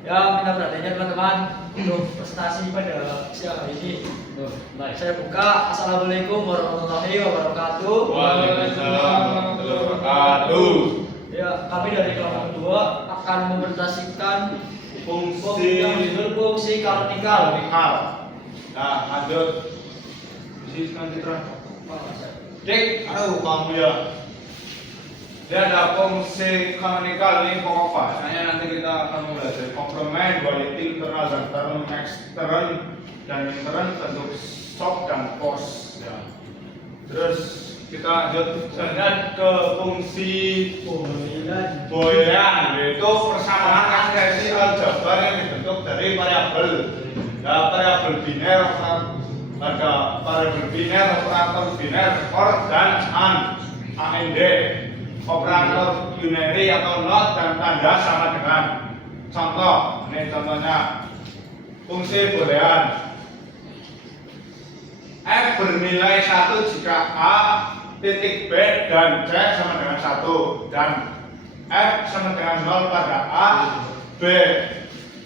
Ya, minta perhatiannya teman-teman untuk prestasi pada siang hari ini. Saya buka. Assalamualaikum warahmatullahi wabarakatuh. Waalaikumsalam warahmatullahi wabarakatuh. Ya, kami dari kelompok kedua akan mempresentasikan Fungsi yang berjudul fungsi kanonical. Nah, lanjut. Isikan Citra. Dik, aduh kamu ya. Dia ada fungsi kanonical ini pokok bahasanya nanti kita akan belajar komplement, duality, internal dan term, extern dan intern, bentuk shock dan force. Ya. Terus kita lanjut ke fungsi Boolean, yaitu persamaan ekspresi aljabar yang dibentuk dari variabel. Ya, variabel biner, ada variabel biner, operator biner, or dan and. Operator unary atau not dan tanda sama dengan. Contoh, ini contohnya fungsi boolean. F bernilai 1 jika A titik B dan C sama dengan 1 dan F sama dengan 0 pada A, B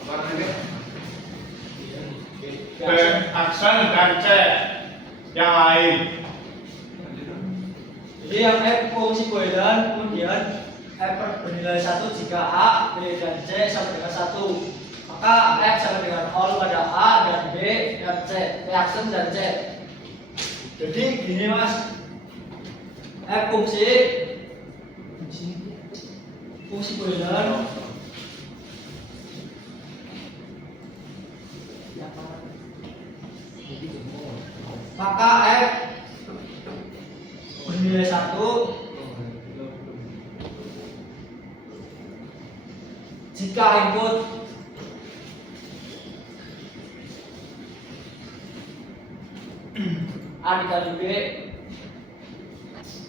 apa ini? B aksen dan C yang lain. Jadi yang F fungsi boolean, kemudian F bernilai 1 jika A, B dan C sama dengan 1. Maka F sama dengan 0 pada A dan B dan C, reaction dan C. Jadi gini mas, F fungsi boolean maka F bernilai 1 jika input A dikali B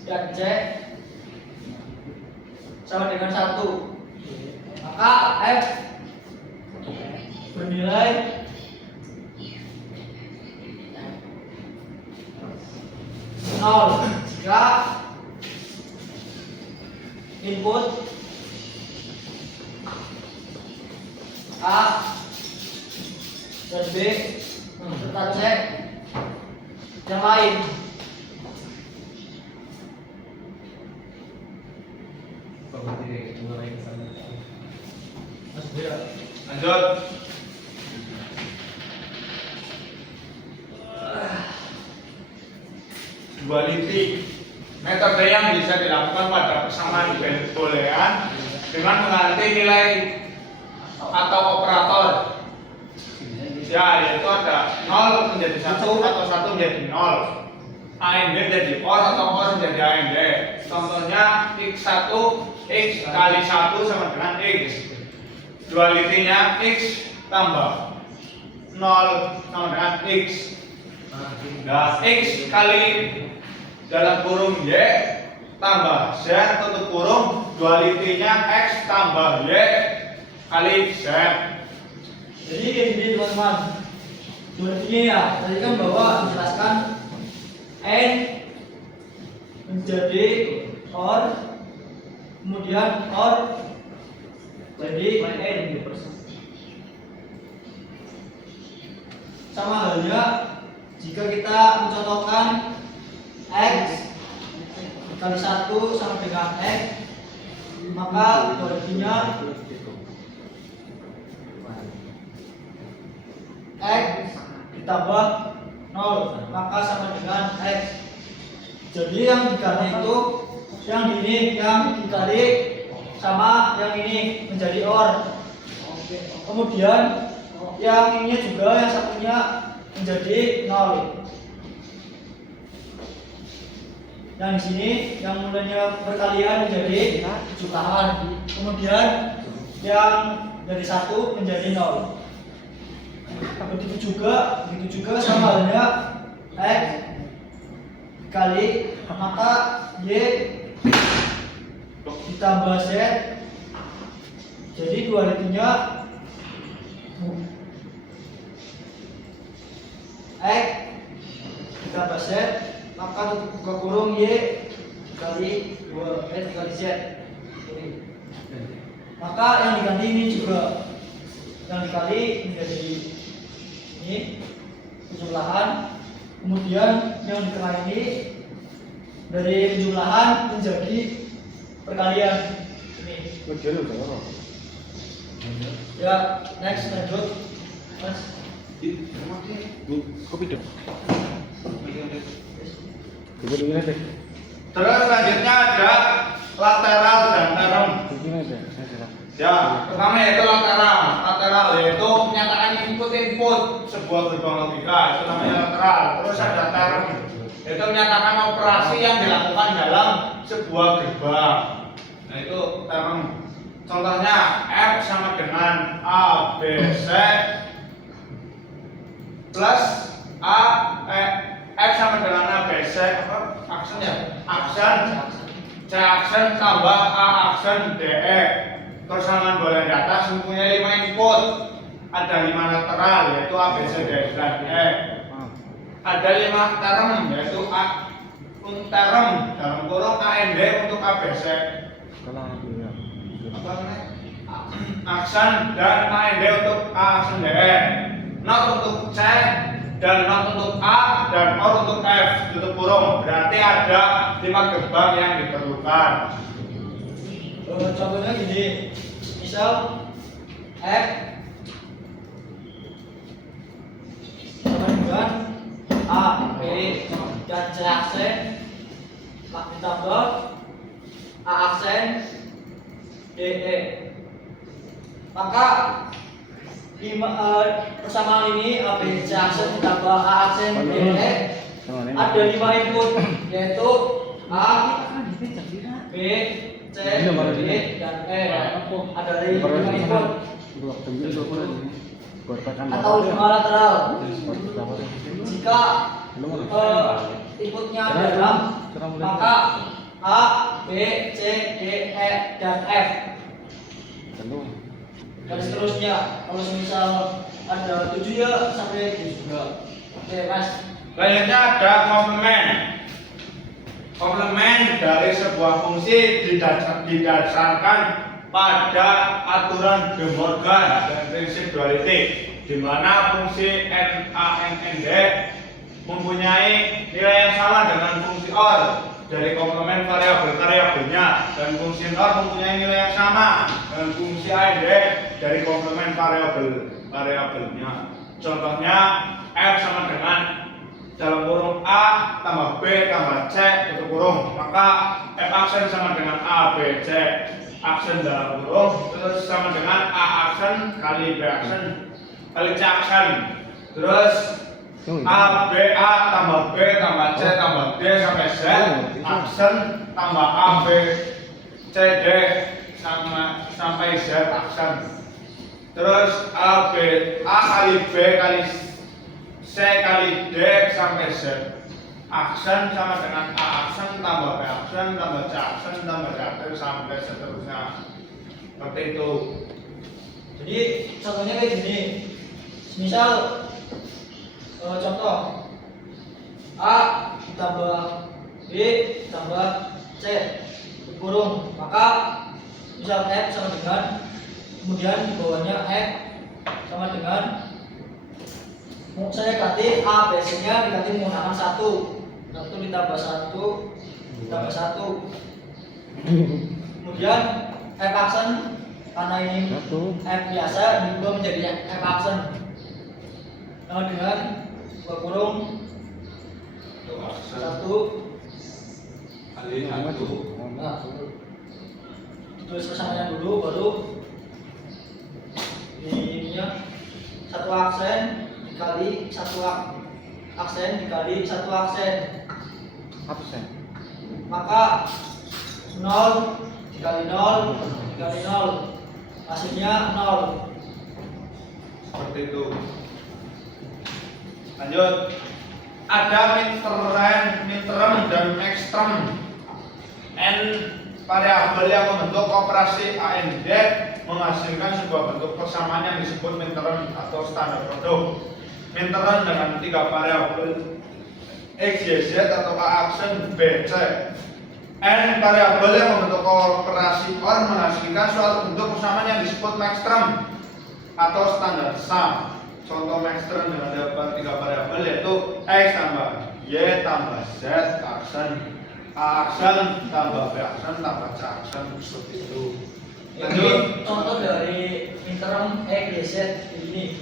dan C sama dengan 1, maka F bernilai 0 jika input A dan B serta C yang lain. Lanjut. Duality, metode yang bisa dilakukan pada persamaan boolean dengan mengganti nilai atau operator. Ya, yaitu ada 0 menjadi 1 atau 1 menjadi 0. AND menjadi OR atau OR menjadi AND. Contohnya X1 X kali 1 sama dengan X. Dualitinya X tambah 0 sama dengan X. Nah, X kali dalam kurung Y tambah Z tutup kurung, dualitinya X tambah Y kali Z. Jadi kayak gini teman-teman, dualitinya ya tadi kan bahwa menjelaskan N menjadi OR, kemudian OR jadi N. Sama halnya jika kita mencontohkan X kali 1 sama dengan X, maka dualitinya X ditambah 0 maka sama dengan X. Jadi yang diganti itu yang ini yang dikali sama yang ini menjadi OR. Kemudian yang ini juga yang satunya menjadi 0. Yang di sini yang mulanya berkalian menjadi jutaan. Kemudian yang dari 1 menjadi 0. Begitu juga sama halnya X dikali maka Y ditambah Z. Jadi dualitinya X ditambah Z maka tutup buka kurung Y dikali 2 dikali Z. Maka yang diganti ini juga yang dikali menjadi ini penjumlahan, kemudian yang di tengah ini dari penjumlahan menjadi perkalian ini. Ya, next lanjut, Mas. Kopi dong. Terus selanjutnya ada lateral dan terem. Ya, pertama yaitu lateral. Lateral yaitu menyatakan input sebuah gerbang logika, itu namanya lateral. Terus ada terem, yaitu menyatakan operasi yang dilakukan dalam sebuah gerbang. Nah itu terem. Contohnya F sama dengan A, B, C plus F sama dengan A, B, C apa? Aksen ya? Aksen C aksen tambah A aksen D, E. Persamaan bola di atas mempunyai 5 input. Ada 5 lateral yaitu A, B, C, D, dan E. Ada 5 terem yaitu A unterem dalam kurung A, N, D untuk A, B, C. Apa namanya? Aksen dan A, N, D untuk A aksen D, E. Not untuk C dan not untuk A dan OR untuk F tutup kurung. Berarti ada 5 gerbang yang diperlukan. Contohnya gini, misal F sama dengan A, B, dan C aksen ditambah A aksen D, E. Maka persamaan ini A, B, C aksen ditambah A aksen D, E ada 5 input yaitu A, B, C, D, dan E. Ada 5 input atau 5 lateral. Jika inputnya ada 6, maka A, B, C, D, E, dan F. Dan seterusnya. Kalau misal ada 7 ya sampai 7 juga. Oke, Mas. Selanjutnya ada komplement. Komplement dari sebuah fungsi didasarkan pada aturan De Morgan dan prinsip duality, di mana fungsi n a n n d mempunyai nilai yang sama dengan fungsi OR dari komplement variabelnya, dan fungsi OR mempunyai nilai yang sama dengan fungsi a n d dari komplement variabelnya. Contohnya F sama dengan dalam kurung A tambah B tambah C tutup kurung, maka F aksen sama dengan A, B, C aksen dalam kurung, terus sama dengan A aksen kali B aksen kali C aksen, terus A, B, A tambah B tambah C tambah D sampai Z aksen tambah A, B, C, D sampai Z aksen, terus A, B, A kali B kali C kali D sampai Z aksen sama dengan A aksen tambah B aksen tambah C aksen tambah Z aksen sampai seterusnya. Seperti itu. Jadi contohnya kayak gini. Misal contoh A ditambah B ditambah C kurung, maka misal F sama dengan, kemudian di bawahnya F sama dengan, saya ganti A, B, C nya diganti menggunakan 1 ditambah 1 ditambah 1. Kemudian F aksen, karena ini F biasa diubah menjadi F aksen dengan dua kurung 1 kali 1. Nah, tulis persamaan dulu, baru ininya 1 aksen dikali 1 aksen dikali 1 aksen. Maka 0 dikali 0 dikali 0 hasilnya 0. Seperti itu. Lanjut. Ada midterm dan maxterm. N variabel yang membentuk operasi AND menghasilkan sebuah bentuk persamaan yang disebut midterm atau standar produk. Midterm dengan 3 variabel X, Y, Z atau A aksen B, C. N variabel yang membentuk operasi OR menghasilkan suatu bentuk persamaan yang disebut maxterm atau standar sum. Contoh maxterm dengan dapat 3 variabel yaitu x tambah y tambah z aksen a aksen tambah b aksen tambah c aksen seperti itu. Ini contoh dari interim x, y, z ini.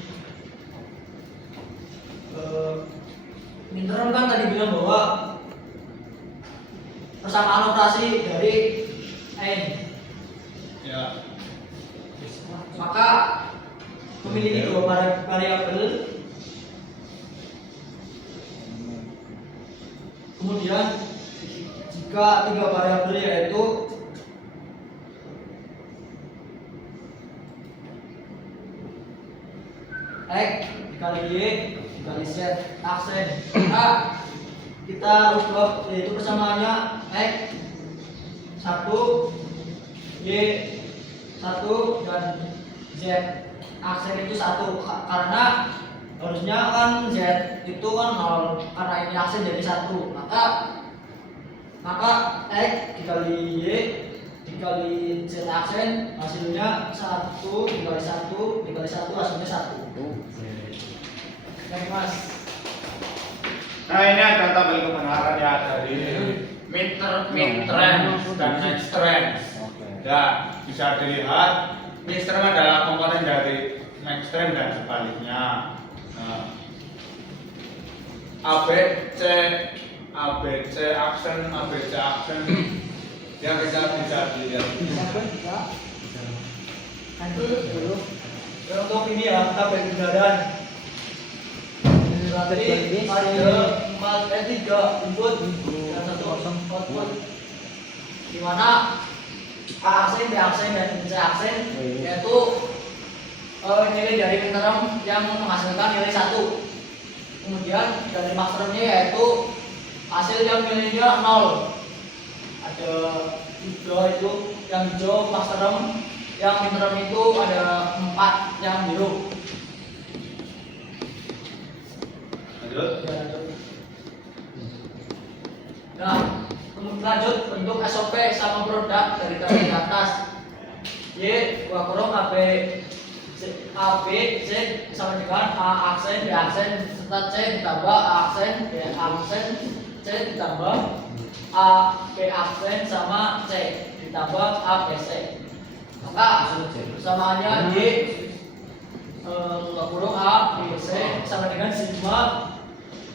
Interim kan tadi bilang bahwa persamaan operasi dari n. Ya. Maka memiliki dua variabel. Kemudian jika 3 variabel yaitu x dikali y dikali z aksen, maka kita ubah yaitu persamaannya x 1 y 1 dan z aksen itu 1 karena harusnya kan z itu kan 0 karena ini aksen jadi 1, maka x dikali y dikali z aksen hasilnya 1 dikali 1 dikali 1 hasilnya 1. Oke mas. Nah ini ada tabel kebenaran ya dari midrange dan maxrange. Ya bisa dilihat midrange adalah komponen dari maxrange dan sebaliknya. Nah, ABC aksen yang bisa dilihat. Untuk ini ya tabel kebenaran. Berarti ada 3 input dan 1 output, di mana A aksen, B aksen, dan C aksen yaitu nilai dari interim yang menghasilkan nilai 1. Kemudian dari maxtermnya yaitu hasil yang nilainya 0. Ada 3 itu, yang hijau maxterm, yang interim itu ada 4 yang biru. Nah, lanjut bentuk SOP sama produk dari tabel di atas. Y dua kurung AB Z sama dengan A aksen, B aksen, serta C ditambah A aksen, B aksen, C ditambah A B aksen sama C ditambah A B C. Maka persamaannya Y dua kurung A B C sama dengan sigma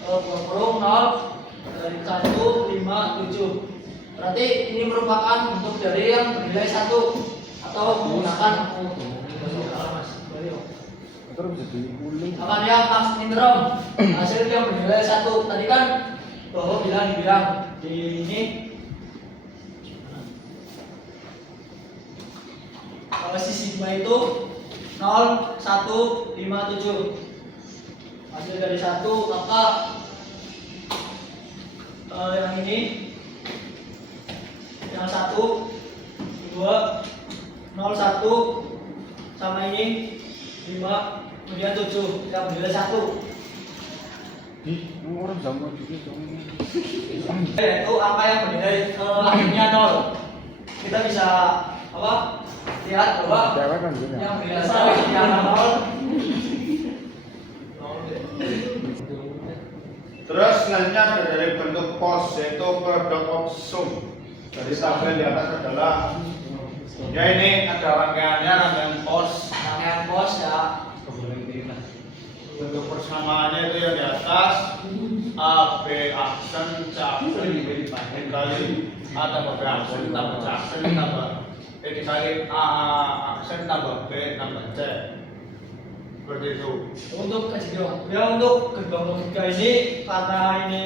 kurung 0 dari 1, 5, 7. Berarti ini merupakan bentuk dari yang bernilai 1 atau menggunakan akan yang max interim hasil yang bernilai 1. Tadi kan bahwa dibilang di ini si sigma itu 0, 1, 5, 7. Hasil dari 1 maka yang ini yang 1 2 0 1 sama ini 5 kemudian 7 yang bernilai 1. Orang sama juga dong. Yaitu angka yang bernilai akhirnya 0. Kita bisa apa? Lihat bahwa yang bernilai 1 yang 0. Terus selanjutnya ada dari bentuk pos yaitu product of sum. Dari tabel di atas adalah ya ini ada rangkaian pos. Rangkaian pos ya. Bentuk persamaannya itu yang di atas A B aksen C aksen dikali A tambah B aksen tambah C aksen tambah dikali A aksen tambah B tambah C. Seperti itu. Untuk gerbang logika ini karena ini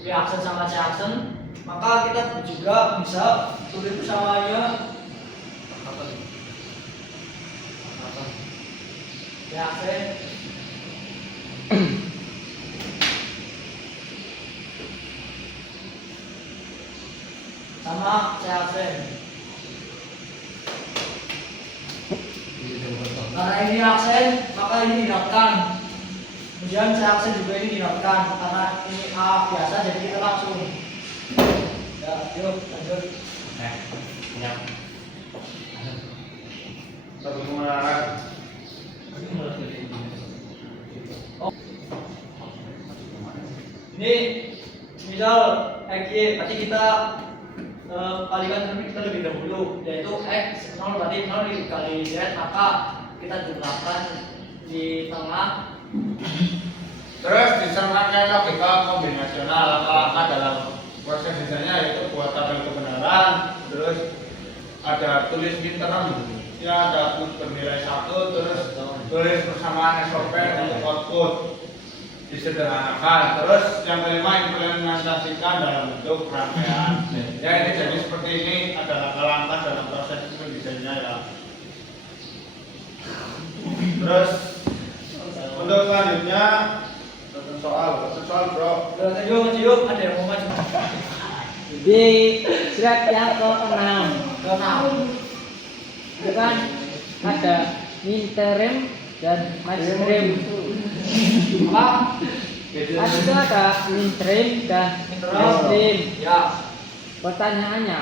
B aksen sama C aksen, maka kita juga bisa tulis persamaannya B aksen sama C aksen. Karena ini aksen, maka ini dinotkan. Kemudian C aksen juga ini dinotkan. Karena ini A biasa, jadi kita langsung. Ya, yuk lanjut. Satu kebenaran. Ini misal X, Y, berarti kita kalikan kita lebih dahulu, yaitu X 0 berarti 0 dikali Z, maka kita jumlahkan di tengah. Terus diserahkan logika kombinasional langkah-langkah dalam proses desainnya, yaitu buat tabel kebenaran, terus ada tulis midterm, ya ada bernilai 1, terus tulis persamaan SOP untuk output, disederhanakan. Terus yang kelima, implementasikan dalam bentuk rangkaian. Ya ini jadi seperti ini, ada langkah-langkah dalam proses desainnya ya. Terus untuk selanjutnya soal bro. Cium, ada yang mau maju? Di slide yang ke-6 itu kan ada interim dan mainstream. Apa? Itu ada interim dan mainstream. Ya. Pertanyaannya,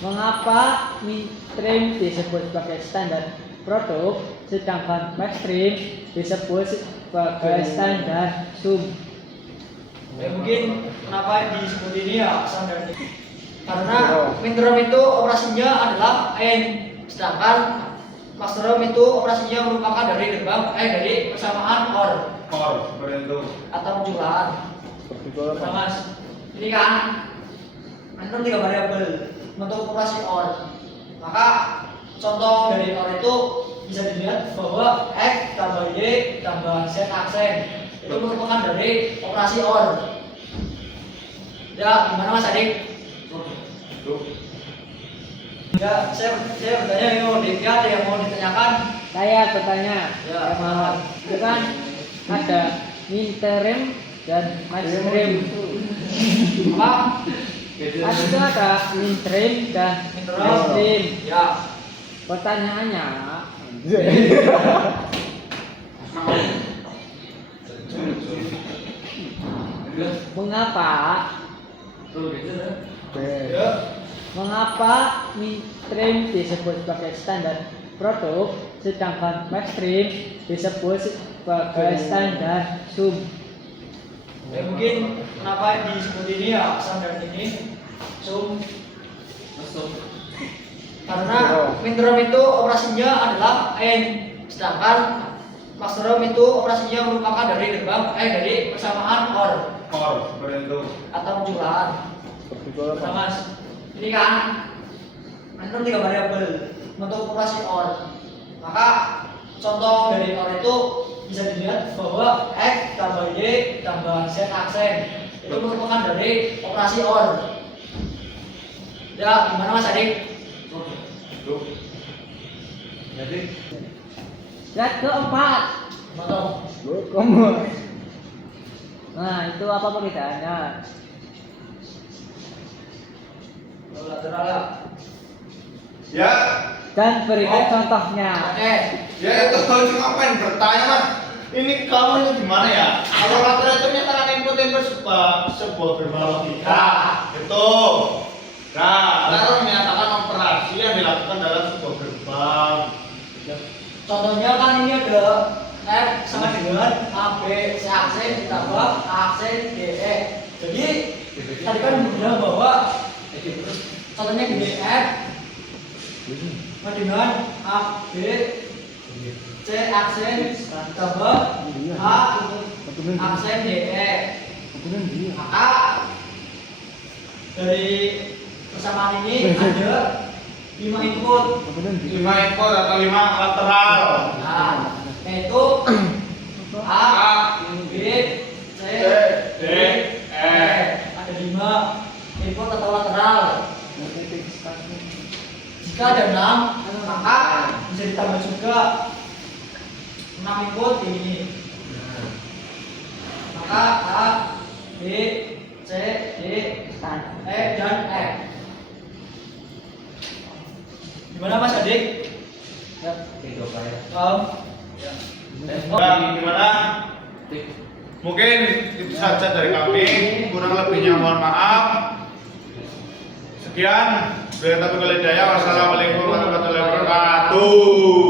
mengapa mainstream disebut sebagai standar produk, sedangkan mainstream disebut sebagai standar sum? Mungkin kenapa disebut ini ya standar ini? Karena midterm itu operasinya adalah n, sedangkan maxterm itu operasinya merupakan dari gerbang dari persamaan or Seperti itu. atau jumlahan. Nah, Mas, ini kan antum 3 variabel untuk operasi or. Maka contoh dari or itu bisa dilihat bahwa x tambah y tambah z aksen itu merupakan dari operasi or. Ya, gimana Mas Adik? Ya, saya bertanya ada yang mau ditanyakan? Saya bertanya, Ya. itu kan ada interim dan mainstream. Apa? Itu ada interim dan Midterm. mainstream. Ya. Pertanyaannya, mengapa mainstream disebut sebagai standar produk, sedangkan mainstream disebut sebagai standar sum? Mungkin kenapa disebut ini ya standar ini sum? Karena midterm itu operasinya adalah n, sedangkan maxterm itu operasinya merupakan dari gerbang dari persamaan or Seperti itu. atau jumlahan. Nah, Mas, ini kan antum 3 variabel untuk operasi or. Maka contoh dari or itu bisa dilihat bahwa x tambah y tambah z aksen itu merupakan dari operasi or. Ya, gimana Mas Adik? Jadi Slide keempat. Mantap. Nah, itu apa perbedaannya? Lateral ya. ya, Dan berikan contohnya. Oke. ya itu ngapain bertanya Mas? Ini kamu ini gimana ya? Kalau lateral itu menyatakan input sebuah gerbang logika. Itu. Nah, lalu menyatakan operasi yang dilakukan dalam sebuah gerbang. Contohnya kan ini ada F sama dengan AB C aksen ditambah aksen DE. Jadi tadi kan bilang bahwa contohnya gini F sama dengan AB C aksen ditambah A aksen DE. Maka dari persamaan ini ada 5 input. 5 input atau 5 lateral. Nah, yaitu A, B, C, D, E. Ada 5 input atau lateral. Jika ada 6, maka bisa ditambah juga 6 input ini. Maka A, B, C, D, E, dan F. Gimana Mas Adik? Ya. Nah, gimana? Mungkin itu saja dari kami. Kurang lebihnya mohon maaf. Sekian. Wassalamualaikum warahmatullahi wabarakatuh.